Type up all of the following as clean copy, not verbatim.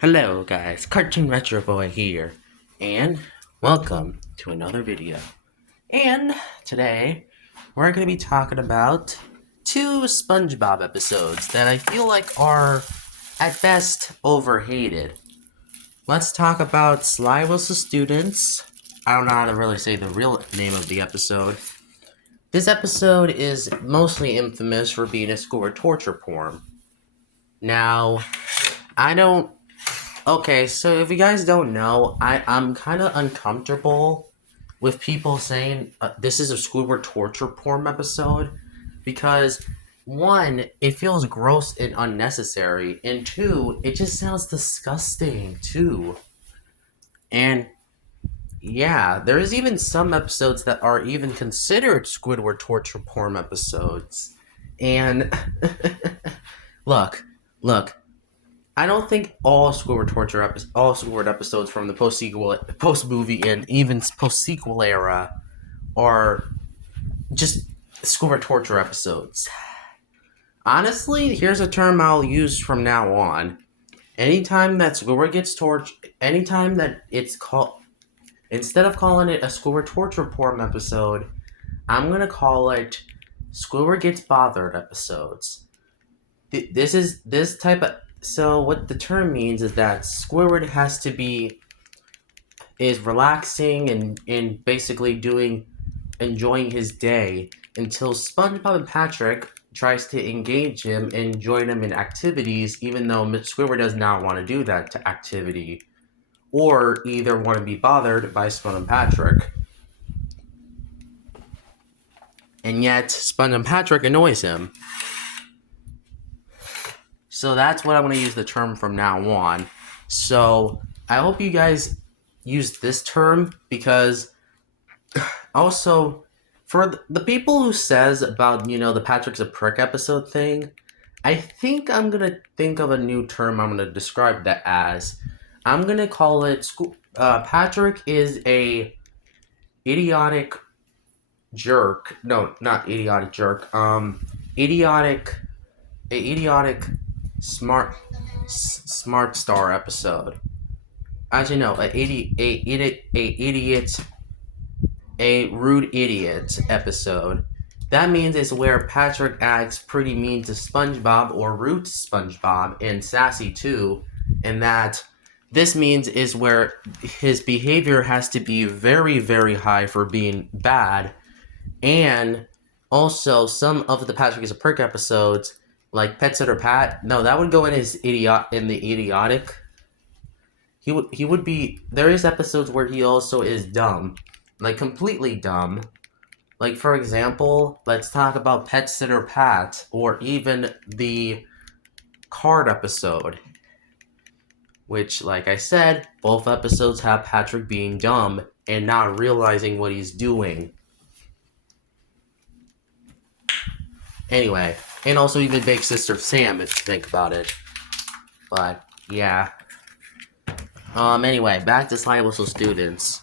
Hello guys, Cartoon Retro Boy here, and welcome to another video. And today, we're going to be talking about two SpongeBob episodes that I feel like are, at best, overhated. Let's talk about Sly vs. Students. I don't know how to really say the real name of the episode. This episode is mostly infamous for being a school torture porn. Now, I don't Okay, so if you guys don't know, I'm kind of uncomfortable with people saying this is a Squidward torture porn episode because, one, it feels gross and unnecessary, and two, it just sounds disgusting, too. And yeah, there is even some episodes that are even considered Squidward torture porn episodes. And look, look, I don't think all all Squidward episodes from the post movie, and even post sequel era are just Squidward torture episodes. Honestly, here's a term I'll use from now on. Anytime that Squidward gets tortured, anytime that it's called, instead of calling it a Squidward torture porn episode, I'm gonna call it Squidward gets bothered episodes. This is this type of So what the term means is that Squidward is relaxing and basically enjoying his day until SpongeBob and Patrick tries to engage him and join him in activities, even though Squidward does not want to do that to activity, or either want to be bothered by SpongeBob and Patrick. And yet SpongeBob and Patrick annoys him. So that's what I'm going to use the term from now on. So I hope you guys use this term, because also for the people who says about, the Patrick's a prick episode thing, I think I'm going to think of a new term I'm going to describe that as. I'm going to call it Patrick is a idiotic jerk. No, not idiotic jerk. Idiotic smart star episode. Actually, no, a rude idiot episode. That means it's where Patrick acts pretty mean to SpongeBob, or rude to SpongeBob, and sassy too, and that this means is where his behavior has to be very, very high for being bad, and also some of the Patrick is a prick episodes, like Pet Sitter Pat. No, that would go in his idiotic. He would be. There is episodes where he also is dumb, like completely dumb. Like, for example, let's talk about Pet Sitter Pat, or even the card episode, which, like I said, both episodes have Patrick being dumb and not realizing what he's doing. Anyway, and also even Big Sister Sam, if you think about it. But yeah. Anyway, back to Sly Whistle Students.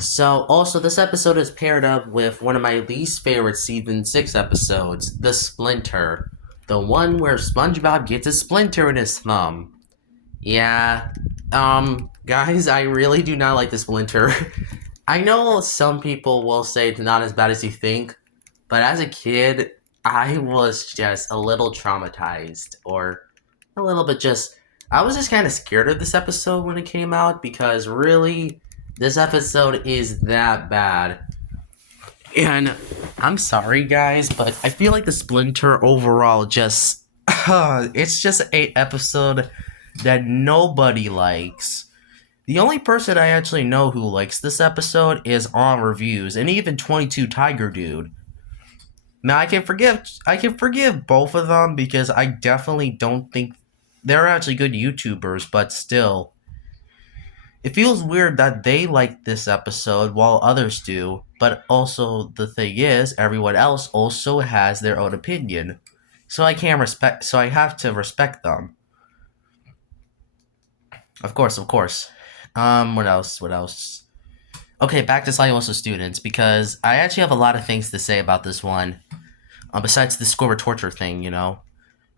So, also, this episode is paired up with one of my least favorite Season 6 episodes, The Splinter. The one where SpongeBob gets a splinter in his thumb. Yeah, guys, I really do not like the splinter. I know some people will say it's not as bad as you think, but as a kid, I was just a little traumatized, or a little bit I was just kind of scared of this episode when it came out, because really, this episode is that bad. And I'm sorry, guys, but I feel like the Splinter overall it's just an episode that nobody likes. The only person I actually know who likes this episode is On Reviews, and even 22 Tiger Dude. Now I can forgive both of them, because I definitely don't think they're actually good YouTubers, but still, it feels weird that they like this episode while others do, but also the thing is, everyone else also has their own opinion. So I have to respect them. Of course, of course. What else? Okay, back to Slightly Also Students, because I actually have a lot of things to say about this one. Besides the Squidward torture thing,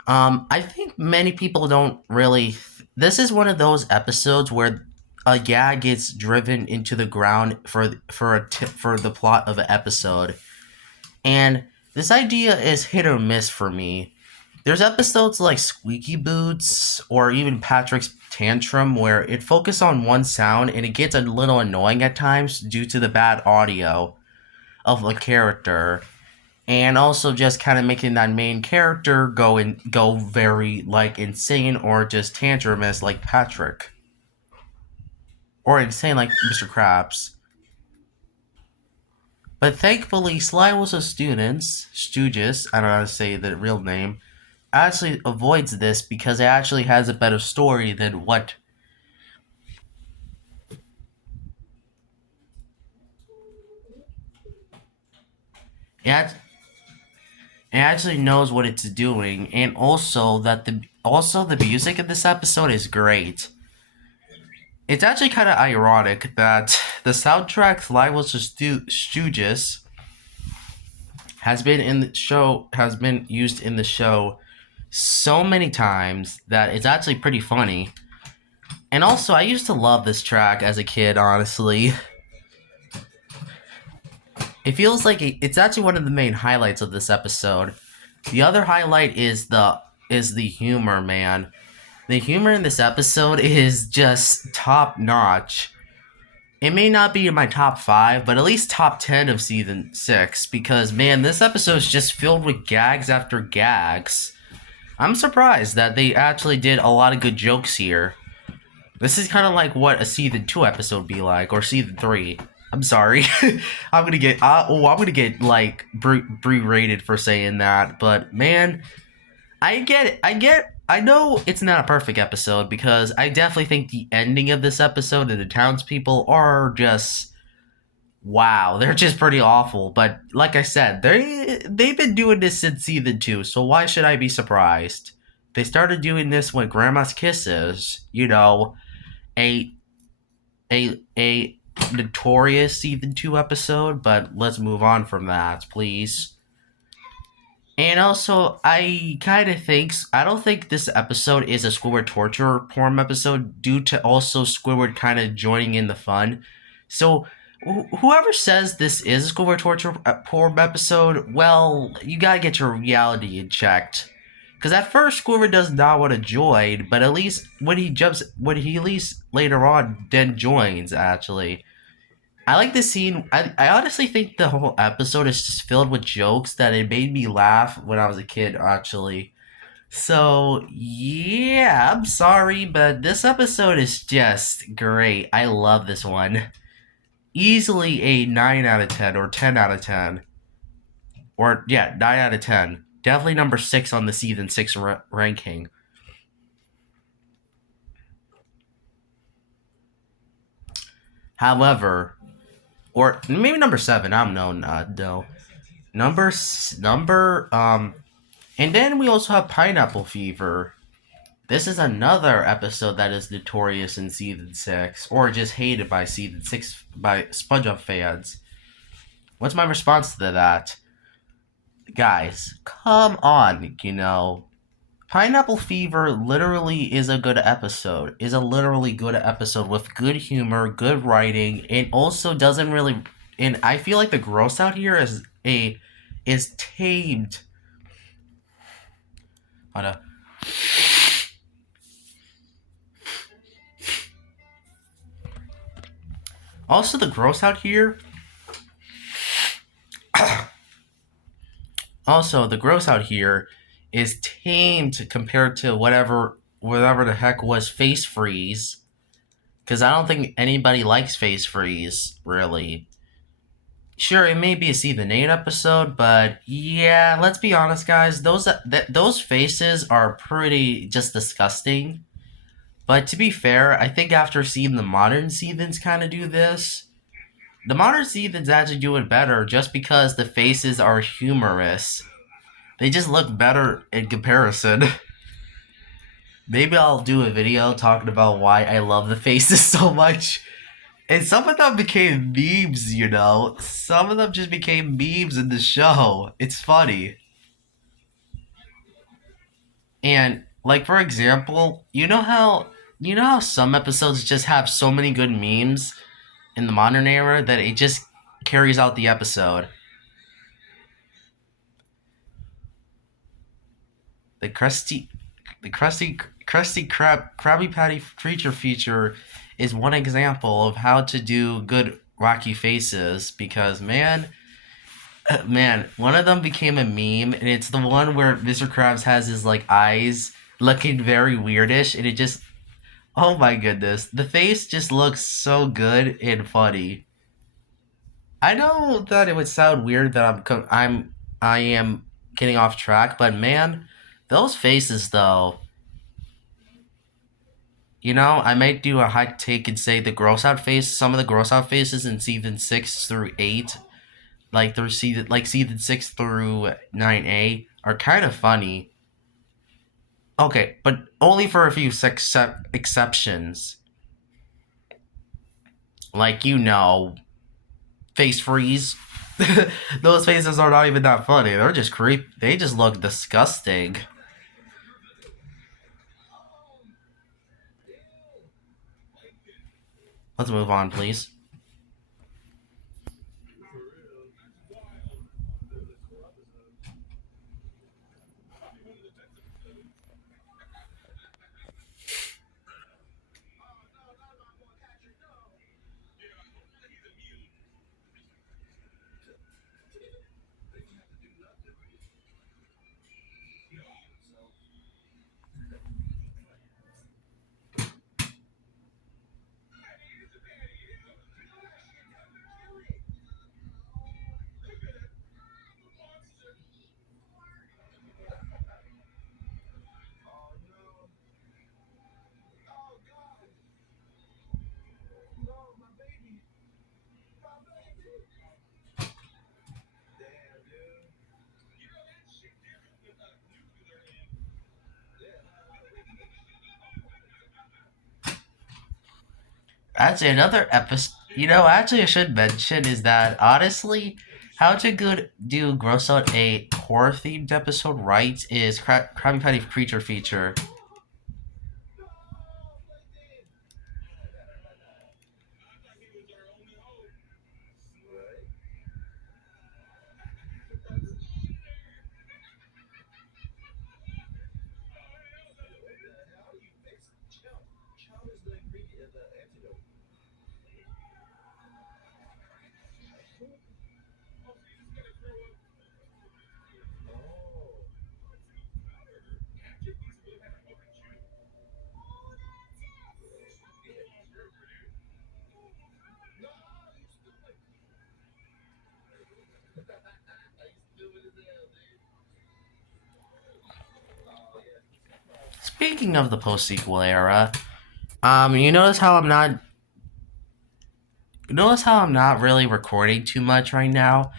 I think many people don't really this is one of those episodes where a gag gets driven into the ground for the plot of an episode, and this idea is hit or miss for me. There's episodes like Squeaky Boots or even Patrick's Tantrum where it focuses on one sound and it gets a little annoying at times due to the bad audio of a character, and also just kind of making that main character go very like insane or just tantrumous like Patrick, or insane like Mr. Krabs. But thankfully, Sly was a Stooges, I don't know how to say the real name, actually avoids this because it actually has a better story than what it, it actually knows what it's doing, and also the music in this episode is great. It's actually kind of ironic that the soundtrack "Live was the Stooges" has been used in the show so many times that it's actually pretty funny. And also, I used to love this track as a kid. Honestly, it feels like it's actually one of the main highlights of this episode. The other highlight is the humor, man. The humor in this episode is just top notch. It may not be in my top 5, but at least top 10 of season 6, because man, this episode is just filled with gags after gags. I'm surprised that they actually did a lot of good jokes here. This is kind of like what a season 2 episode would be like, or season 3. I'm sorry. I'm gonna get like berated for saying that, but man, I get it. I know it's not a perfect episode because I definitely think the ending of this episode and the townspeople are just wow. They're just pretty awful. But like I said, they've been doing this since season 2, so why should I be surprised? They started doing this when Grandma's Kisses, a a notorious season 2 episode. But let's move on from that, please. And also, I don't think this episode is a Squidward torture porn episode due to also Squidward kind of joining in the fun. So, whoever says this is a Squidward torture porn episode, well, you gotta get your reality checked. Because at first, Squidward does not want to join, but at least when he at least later on then joins, actually. I like this scene. I honestly think the whole episode is just filled with jokes that it made me laugh when I was a kid, actually. So, yeah, I'm sorry, but this episode is just great. I love this one. Easily a 9 out of 10 or 10 out of 10. Or, yeah, 9 out of 10. Definitely number 6 on the season 6 ranking. However, or maybe number 7, I don't know, no. And then we also have Pineapple Fever. This is another episode that is notorious in season 6, or just hated by season 6 by SpongeBob fans. What's my response to that? Guys, come on, Pineapple Fever literally is a good episode. Is a literally good episode with good humor, good writing, and also doesn't really. And I feel like the gross out here is tamed. On a Also, the gross out here. Also, the gross out here is tamed compared to whatever the heck was Face Freeze. Because I don't think anybody likes Face Freeze, really. Sure, it may be a season 8 episode, but yeah, let's be honest, guys. Those faces are pretty just disgusting. But to be fair, I think after seeing the modern seasons kind of do this, the modern seasons actually do it better just because the faces are humorous. They just look better in comparison. Maybe I'll do a video talking about why I love the faces so much. And some of them became memes, Some of them just became memes in the show. It's funny. And, like, for example, you know how you know how some episodes just have so many good memes in the modern era that it just carries out the episode. The crusty, Krabby Patty creature feature is one example of how to do good wacky faces because man, one of them became a meme, and it's the one where Mr. Krabs has his like eyes looking very weirdish, and it just, oh my goodness, the face just looks so good and funny. I know that it would sound weird that I am getting off track, but man, those faces though, you know, I might do a hot take and say the gross out face. Some of the gross out faces in season 6 through 8, like season 6 through 9A, are kind of funny. Okay, but only for a few exceptions, like face freeze. Those faces are not even that funny. They're just creep. They just look disgusting. Let's move on, please. Actually, another episode. Actually, I should mention is that honestly, how to do gross out a horror themed episode right is Krabby Patty creature feature. Speaking of the post sequel era, you notice how I'm not really recording too much right now.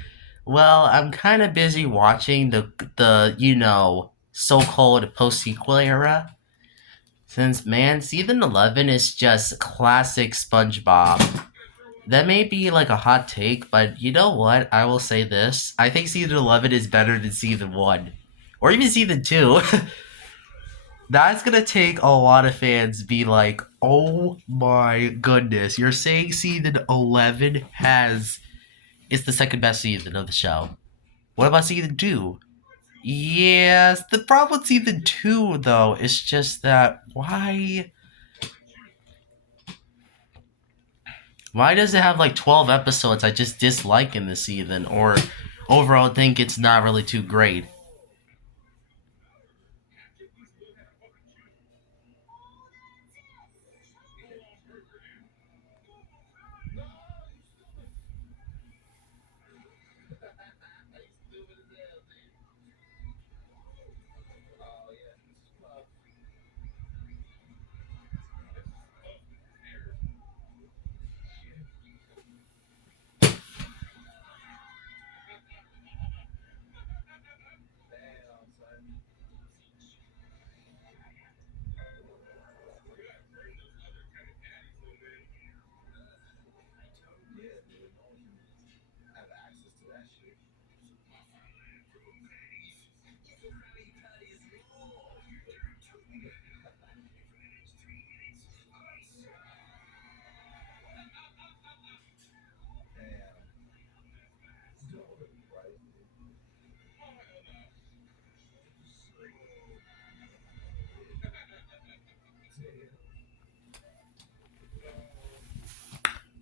Well, I'm kind of busy watching the so-called post-sequel era. Since man, season 11 is just classic SpongeBob. That may be like a hot take, but you know what? I will say this. I think season 11 is better than season 1. Or even season 2. That's gonna take a lot of fans be like, oh my goodness, you're saying season 11 has is the second best season of the show. What about season 2? Yes, the problem with season 2 though is just that why does it have like 12 episodes I just dislike in the season, or overall think it's not really too great?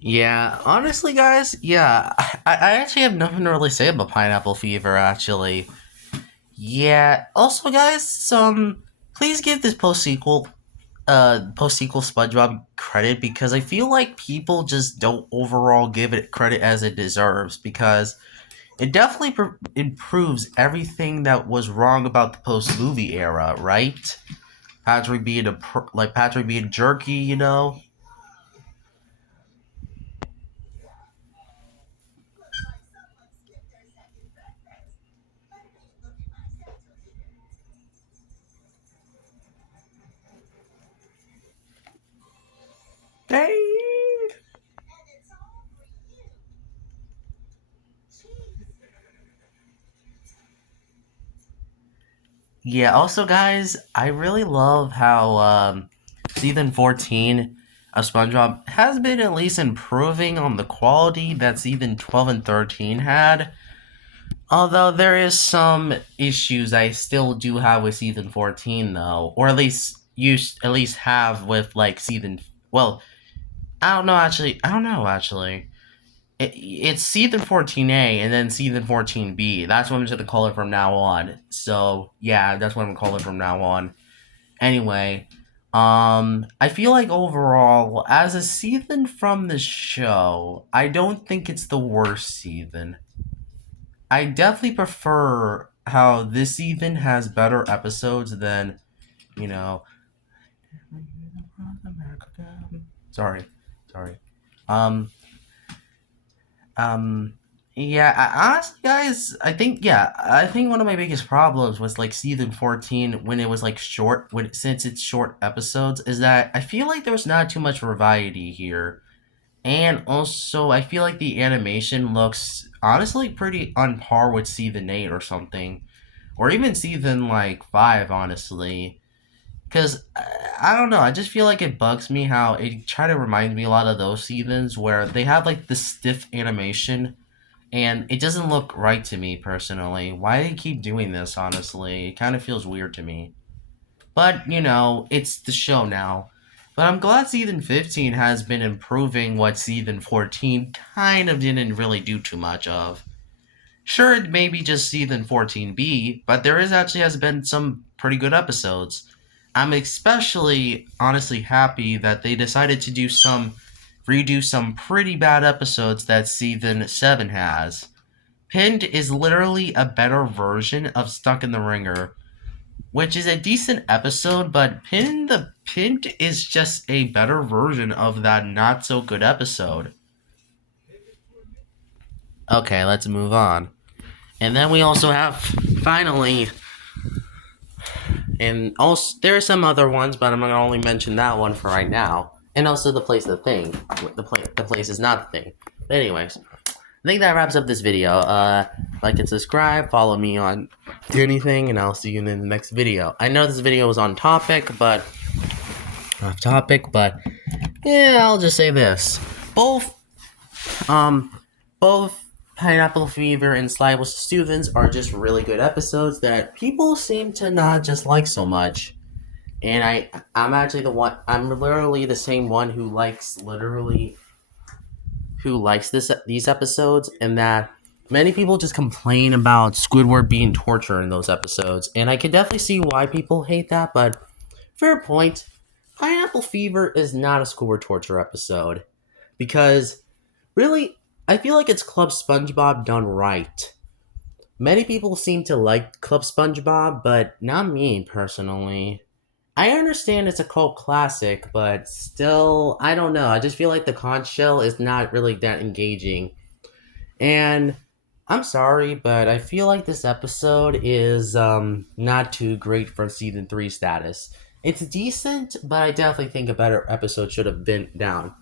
Yeah, honestly, guys, yeah, I actually have nothing to really say about Pineapple Fever, actually. Yeah, also, guys, please give this post-sequel SpongeBob credit because I feel like people just don't overall give it credit as it deserves because it definitely improves everything that was wrong about the post-movie era, right? Patrick being Patrick being jerky, you know. Dang. Yeah, also, guys, I really love how season 14 of SpongeBob has been at least improving on the quality that season 12 and 13 had. Although there is some issues I still do have with season 14 though, or at least at least have with like season well, I don't know actually. It's season 14A and then season 14B. That's what I'm just gonna call it from now on. So yeah, that's what I'm gonna call it from now on. Anyway, I feel like overall, as a season from the show, I don't think it's the worst season. I definitely prefer how this season has better episodes than, you know. Sorry, sorry. Um, Um, yeah, honestly, guys, I think one of my biggest problems was like season 14 when it was like short, since it's short episodes, is that I feel like there was not too much variety here. And also, I feel like the animation looks honestly pretty on par with season 8 or something. Or even season like 5, honestly. Because I don't know, I just feel like it bugs me how it try to remind me a lot of those seasons where they have like the stiff animation and it doesn't look right to me personally. Why do they keep doing this, honestly? It kind of feels weird to me. But, it's the show now. But I'm glad season 15 has been improving what season 14 kind of didn't really do too much of. Sure, it may be just season 14B, but there is actually has been some pretty good episodes. I'm especially honestly happy that they decided to redo some pretty bad episodes that season 7 has. Pinned is literally a better version of Stuck in the Ringer, which is a decent episode, but Pinned is just a better version of that not so good episode. Okay, let's move on. And then we also have finally, and also there are some other ones, but I'm gonna only mention that one for right now. And also the place, the thing, the place is not the thing. But anyways, I think that wraps up this video. Like and subscribe, follow me on anything, and I'll see you in the next video. I know this video was on topic, but off topic, but yeah, I'll just say this: both, um, both Pineapple Fever and Slible Students are just really good episodes that people seem to not just like so much. And I'm actually the one. I'm literally the same one who likes these episodes, and that many people just complain about Squidward being tortured in those episodes, and I can definitely see why people hate that. But fair point. Pineapple Fever is not a Squidward torture episode because really, I feel like it's Club SpongeBob done right. Many people seem to like Club SpongeBob, but not me personally. I understand it's a cult classic, but still, I don't know. I just feel like the conch shell is not really that engaging. And I'm sorry, but I feel like this episode is not too great for season 3 status. It's decent, but I definitely think a better episode should have been down.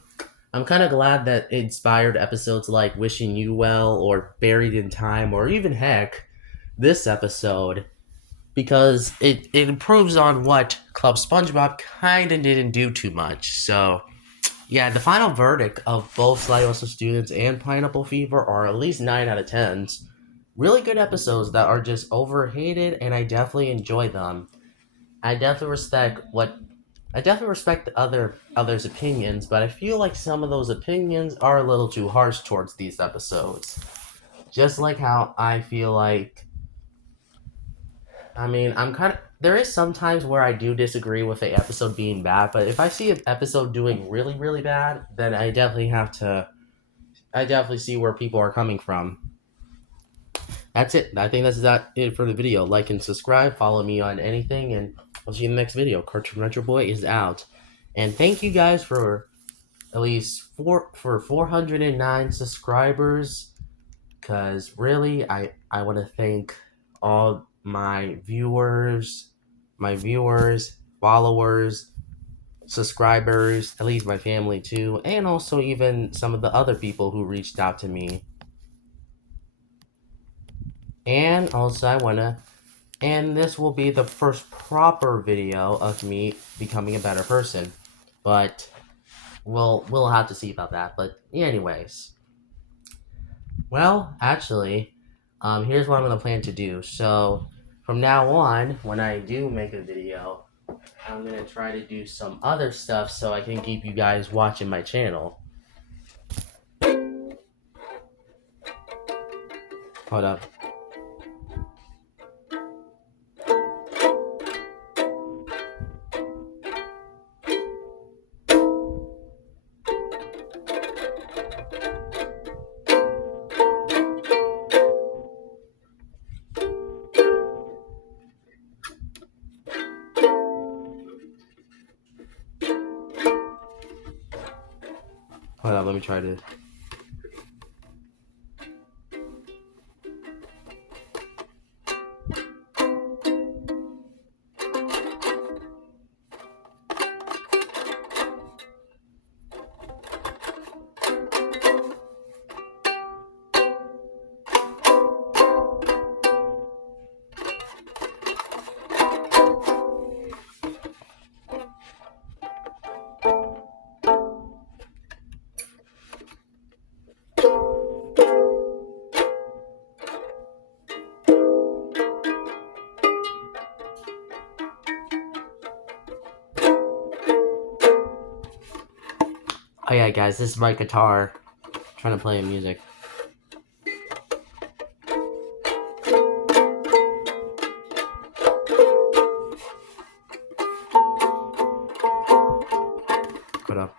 I'm kind of glad that it inspired episodes like Wishing You Well or Buried in Time or even heck, this episode because it improves on what Club SpongeBob kind of didn't do too much. So, yeah, the final verdict of both Slide Students and Pineapple Fever are at least 9 out of 10s. Really good episodes that are just overhated, and I definitely enjoy them. I definitely respect what I definitely respect others' opinions, but I feel like some of those opinions are a little too harsh towards these episodes. Just like how I feel like, I mean, I'm kind of, there is sometimes where I do disagree with a episode being bad, but if I see an episode doing really, really bad, then I definitely see where people are coming from. That's it. I think that's it for the video. Like and subscribe, follow me on anything, and I'll see you in the next video. Cartoon Retro Boy is out. And thank you guys for at least 409 subscribers, because really I want to thank all my viewers, followers, subscribers, at least my family too, and also even some of the other people who reached out to me. And also and this will be the first proper video of me becoming a better person, but we'll have to see about that. But anyways, well, actually, here's what I'm gonna plan to do. So from now on, when I do make a video, I'm gonna try to do some other stuff so I can keep you guys watching my channel. Hold up. Hold up, let me try to. Oh yeah, guys, this is my guitar. I'm trying to play music. Hold up.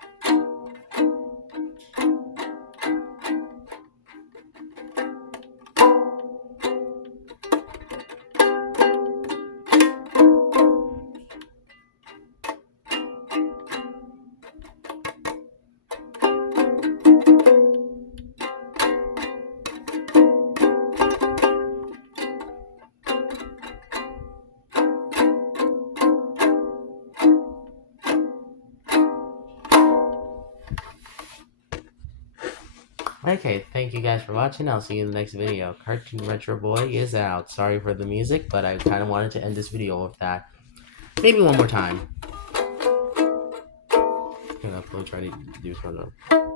Okay, thank you guys for watching. I'll see you in the next video. Cartoon Retro Boy is out. Sorry for the music, but I kind of wanted to end this video with that. Maybe one more time. I'm gonna try to do something.